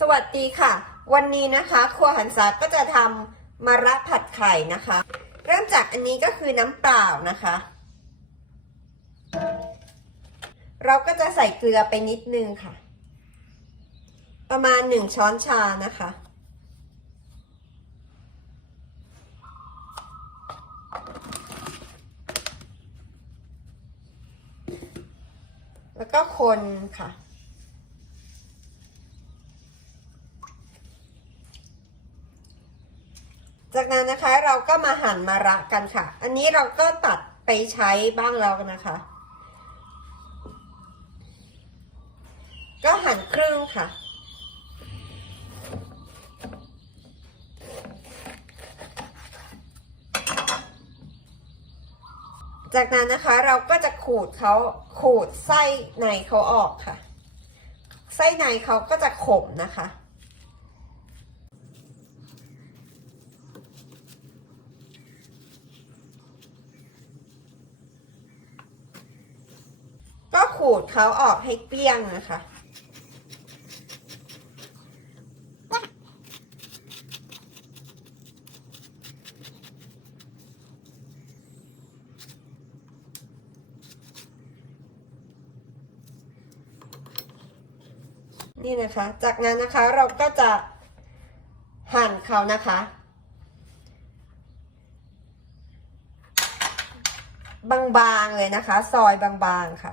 สวัสดีค่ะ วันนี้นะคะ ครัวหันษาก็จะทำมะระผัดไข่นะคะ เริ่มจากอันนี้ก็คือน้ำเปล่านะคะ เราก็จะใส่เกลือไปนิดนึงค่ะ ประมาณหนึ่งช้อนชานะคะ แล้วก็คนค่ะ จากนั้นนะคะเราก็มาหั่นมะระกันค่ะ อันนี้เราก็ตัดไปใช้บ้างแล้วนะคะ ก็หั่นครึ่งค่ะจากนั้นนะคะเราก็จะขูดเขาขูดไส้ในเขาออกค่ะ ไส้ในเขาก็จะขมนะคะ ก็ขูดเขาออกให้เกลี้ยงนะคะนี่นะคะ จากนั้นนะคะเราก็จะหั่นเขานะคะ บางๆเลยนะคะ ซอยบางๆค่ะ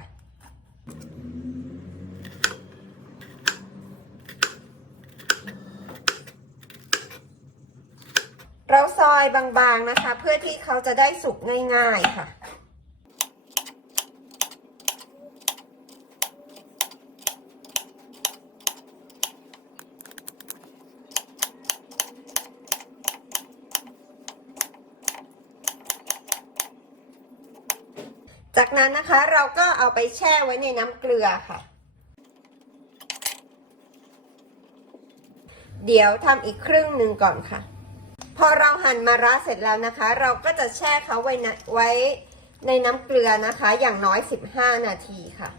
เราซอยบางๆนะคะ เพื่อที่เขาจะได้สุกง่าย ๆค่ะจากนั้นนะคะเราก็เอาไปแช่ไว้ในน้ำเกลือค่ะ เดี๋ยวทำอีกครึ่งหนึ่งก่อนค่ะ พอเราหั่นมะระเสร็จแล้วนะคะ เราก็จะแช่เขาไว้ในไว้ในน้ำเกลือนะคะ อย่างน้อย 15 นาทีค่ะ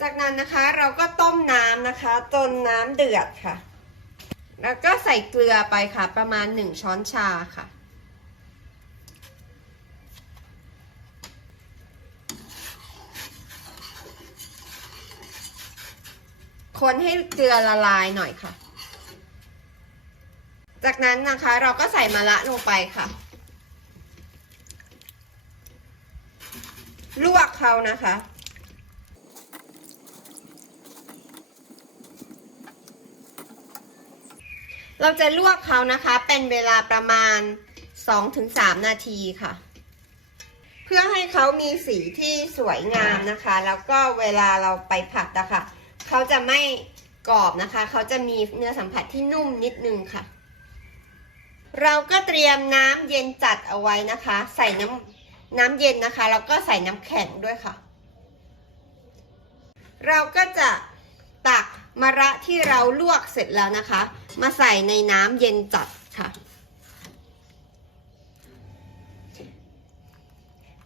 จากนั้นนะคะเราก็ต้มน้ำนะคะ จนน้ำเดือดค่ะ แล้วก็ใส่เกลือไปค่ะ ประมาณ 1 ช้อนชาค่ะคนให้เกลือละลายหน่อยค่ะ จากนั้นนะคะเราก็ใส่มะระลงไปค่ะ ลวกเขานะคะ เราจะลวกเขานะคะ เป็นเวลาประมาณ 2-3 นาทีค่ะ เพื่อให้เขามีสีที่สวยงามนะคะ แล้วก็เวลาเราไปผัดนะคะเขาจะไม่กรอบนะคะ เขาจะมีเนื้อสัมผัสที่นุ่มนิดนึงค่ะ เราก็เตรียมน้ำเย็นจัดเอาไว้นะคะ ใส่น้ำน้ำเย็นนะคะ แล้วก็ใส่น้ำแข็งด้วยค่ะ เราก็จะตักมะระที่เราลวกเสร็จแล้วนะคะ มาใส่ในน้ำเย็นจัดค่ะ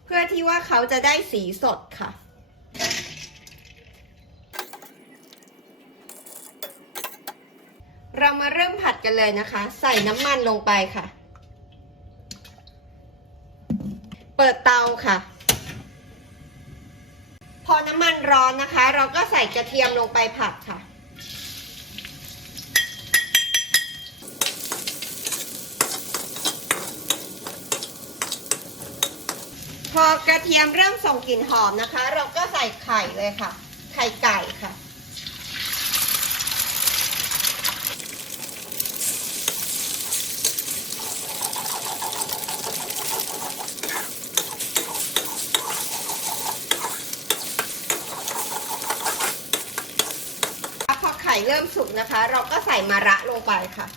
เพื่อที่ว่าเขาจะได้สีสดค่ะ เรามาเริ่มผัดกันเลยนะคะ ใส่น้ำมันลงไปค่ะ เปิดเตาค่ะ พอน้ำมันร้อนนะคะ เราก็ใส่กระเทียมลงไปผัดค่ะพอกระเทียมเริ่มส่งกลิ่นหอมนะคะ เราก็ใส่ไข่เลยค่ะ ไข่ไก่ค่ะ พอไข่เริ่มสุกนะคะ เราก็ใส่มะระลงไปค่ะ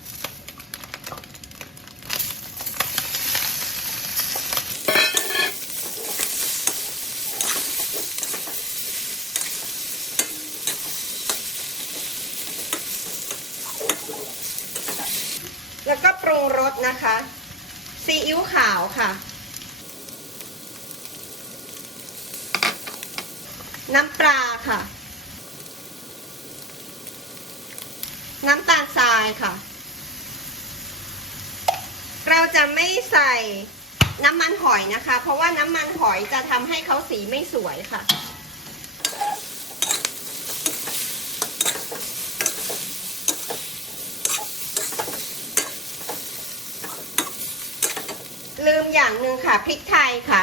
แล้วก็ปรุงรสนะคะซีอิ๊วขาวค่ะ น้ำปลาค่ะ น้ำตาลทรายค่ะ เราจะไม่ใส่น้ำมันหอยนะคะ เพราะว่าน้ำมันหอยจะทำให้เขาสีไม่สวยค่ะ ลืมอย่างหนึ่งค่ะพริกไทยค่ะ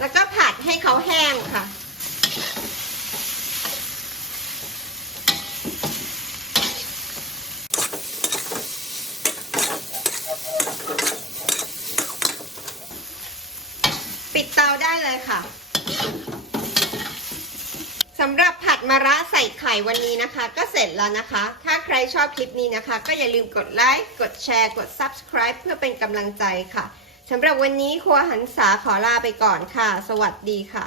แล้วก็ผัดให้เขาแห้งค่ะ ปิดเตาได้ เลยค่ะสำหรับผัดมะระใส่ไข่วันนี้นะคะ ก็เสร็จแล้วนะคะ ถ้าใครชอบคลิปนี้นะคะ ก็อย่าลืมกดไลค์ กดแชร์ กด Subscribe เพื่อเป็นกำลังใจค่ะสำหรับวันนี้ครัวหันษาขอลาไปก่อนค่ะ สวัสดีค่ะ